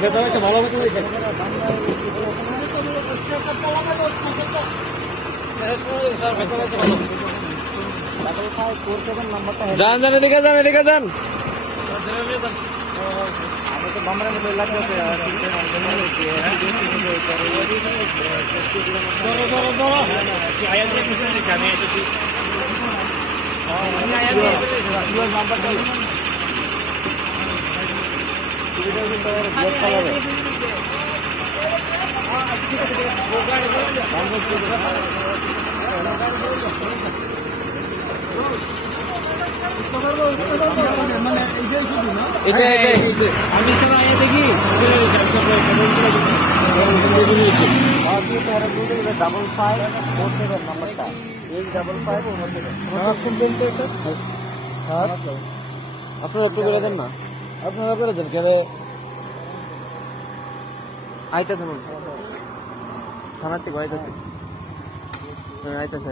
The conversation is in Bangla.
ভেতরে একটা ভালো মতো যান যান এদিকে যান এদিকে যান আমি তো বামরা মধ্যে লাগতেছে ডাবল 547 নাম্বারটা 85547 আপনারা একটু করে দেন না আপনারা করে দেন কেন আইতেছে থানার থেকে আইতেছে আইতেছে